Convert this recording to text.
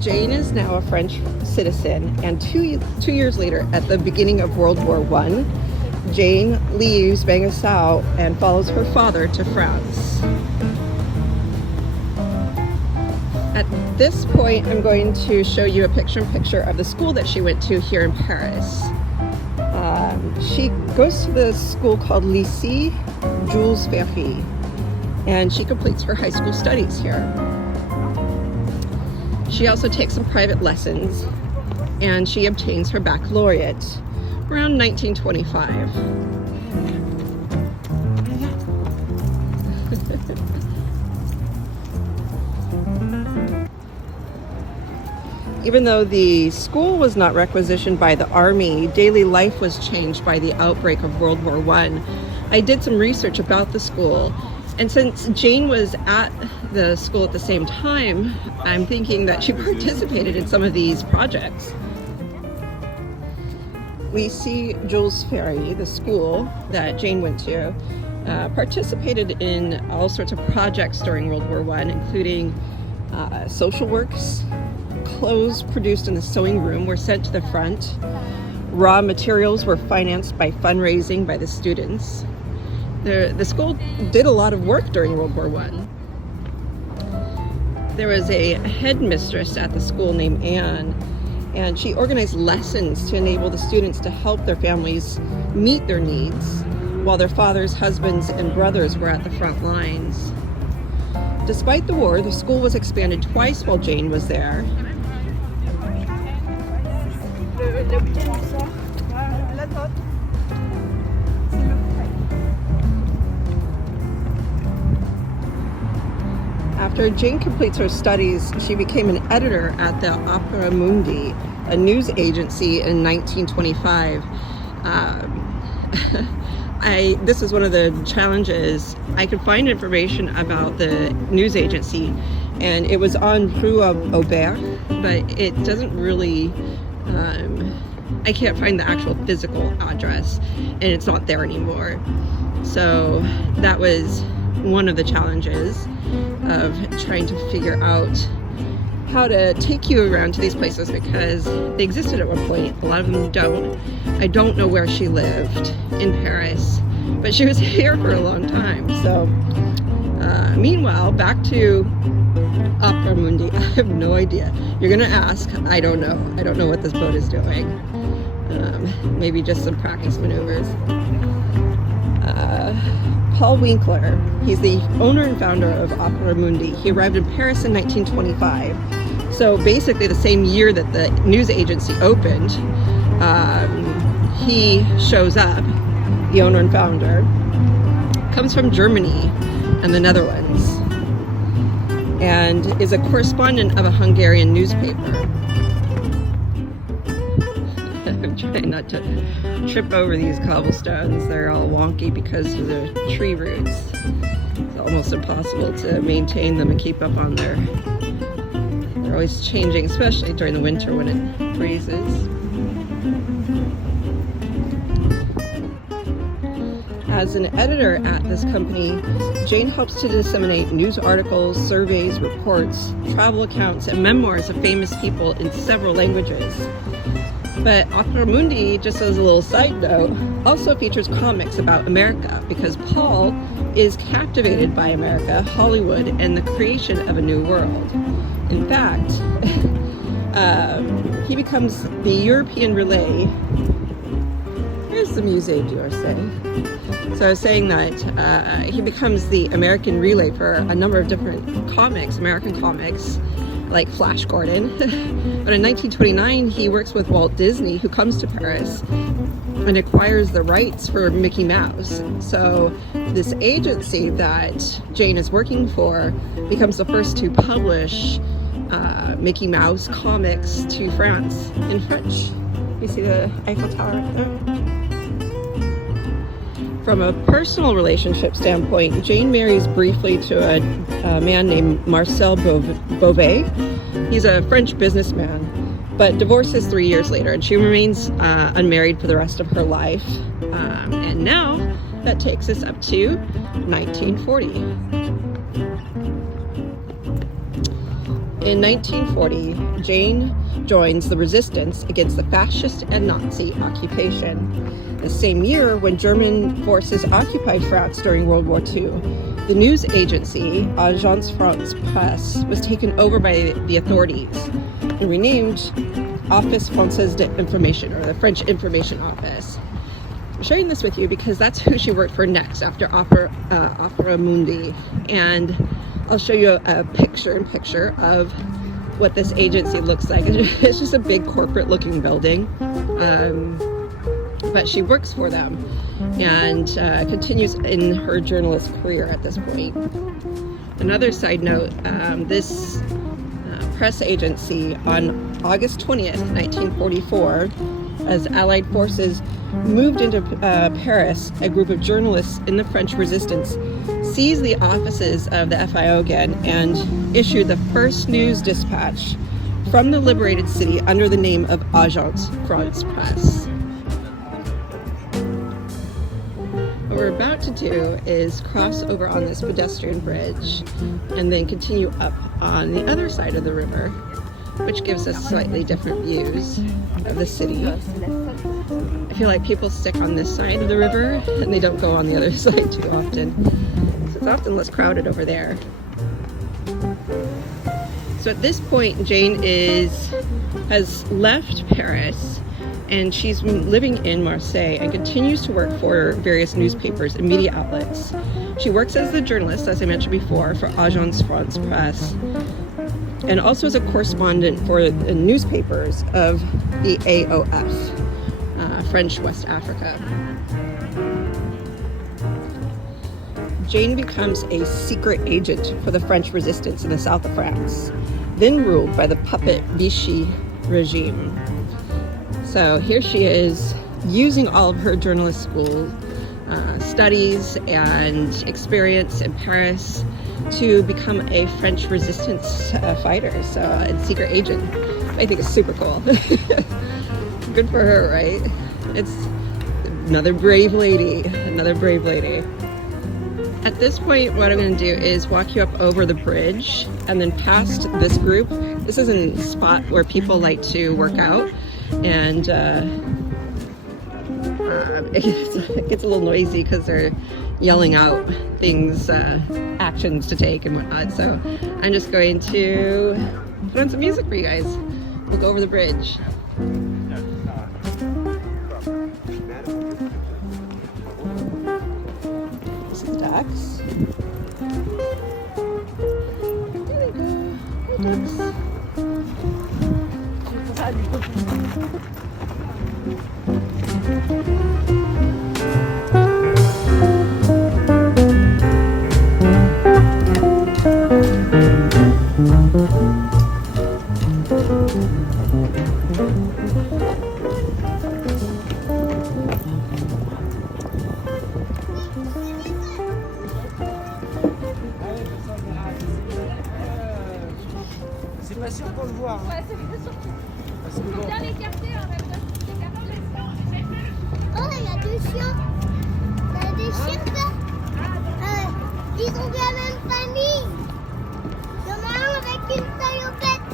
Jane is now a French citizen, and two years later, at the beginning of World War I, Jane leaves Bisous and follows her father to France. At this point, I'm going to show you a picture-in-picture of the school that she went to here in Paris. She goes to the school called Lycée Jules Ferry, and she completes her high school studies here. She also takes some private lessons, and she obtains her baccalaureate around 1925. Even though the school was not requisitioned by the army, daily life was changed by the outbreak of World War I. I did some research about the school, and since Jane was at the school at the same time, I'm thinking that she participated in some of these projects. Lycée Jules Ferry, the school that Jane went to, participated in all sorts of projects during World War I, including social works. Clothes produced in the sewing room were sent to the front. Raw materials were financed by fundraising by the students. The school did a lot of work during World War I. There was a headmistress at the school named Anne, and she organized lessons to enable the students to help their families meet their needs, while their fathers, husbands, and brothers were at the front lines. Despite the war, the school was expanded twice while Jane was there. After Jane completes her studies, she became an editor at the Opera Mundi, a news agency, in 1925. This is one of the challenges. I could find information about the news agency, and it was on Rue Aubert, but it doesn't really, I can't find the actual physical address, and it's not there anymore. So that was one of the challenges of trying to figure out how to take you around to these places, because they existed at one point. A lot of them don't. I don't know where she lived in Paris, but she was here for a long time. So meanwhile, back to Opera Mundi. I have no idea. You're gonna ask. I don't know. I don't know what this boat is doing. Maybe just some practice maneuvers. Paul Winkler, he's the owner and founder of Opera Mundi. He arrived in Paris in 1925. So basically the same year that the news agency opened, he shows up, the owner and founder, comes from Germany and the Netherlands, and is a correspondent of a Hungarian newspaper. I'm trying not to trip over these cobblestones. They're all wonky because of the tree roots. It's almost impossible to maintain them and keep up on they're always changing, especially during the winter when it freezes. As an editor at this company, Jane helps to disseminate news articles, surveys, reports, travel accounts, and memoirs of famous people in several languages. But Opera Mundi, just as a little side note, also features comics about America, because Paul is captivated by America, Hollywood, and the creation of a new world. In fact, he becomes the European relay. Here's the Musée d'Orsay. So I was saying that he becomes the American relay for a number of different comics, American comics, like Flash Gordon. But in 1929, he works with Walt Disney, who comes to Paris and acquires the rights for Mickey Mouse. So this agency that Jane is working for becomes the first to publish Mickey Mouse comics to France in French. You see the Eiffel Tower right there? From a personal relationship standpoint, Jane marries briefly to a man named Marcel Beauvais. He's a French businessman, but divorces 3 years later, and she remains unmarried for the rest of her life. And now that takes us up to 1940. In 1940, Jane joins the resistance against the fascist and Nazi occupation. The same year, when German forces occupied France during World War II, the news agency, Agence France Presse, was taken over by the authorities and renamed Office Française d'Information, or the French Information Office. I'm sharing this with you because that's who she worked for next after Opera Mundi. And I'll show you a picture of what this agency looks like. It's just a big corporate looking building. But she works for them and continues in her journalist career at this point. Another side note, this press agency on August 20th, 1944, as Allied forces moved into Paris, a group of journalists in the French resistance seized the offices of the FIO again and issued the first news dispatch from the liberated city under the name of Agence France Presse. What we're about to do is cross over on this pedestrian bridge and then continue up on the other side of the river, which gives us slightly different views of the city. I feel like people stick on this side of the river and they don't go on the other side too often. So it's often less crowded over there. So at this point, Jane has left Paris and she's living in Marseille and continues to work for various newspapers and media outlets. She works as the journalist, as I mentioned before, for Agence France Presse, and also as a correspondent for the newspapers of the AOF, French West Africa. Jane becomes a secret agent for the French resistance in the south of France, then ruled by the puppet Vichy regime. So here she is, using all of her journalist school studies and experience in Paris to become a French resistance fighter, so a secret agent. I think it's super cool. Good for her, right? It's another brave lady, At this point, what I'm going to do is walk you up over the bridge and then past this group. This is a spot where people like to work out, and it gets a little noisy because they're yelling out things, actions to take and whatnot. So I'm just going to put on some music for you guys. We'll go over the bridge. Some ducks. There we go. Ducks. C'est pas sûr qu'on le voit. Hein. Ouais, c'est pas sûr. Parce que bon. Bien l'écarter en même temps. Oh, il y a deux chiens. Il y a des chiens. Ils ont de la même famille. Il y en a un avec une salopette.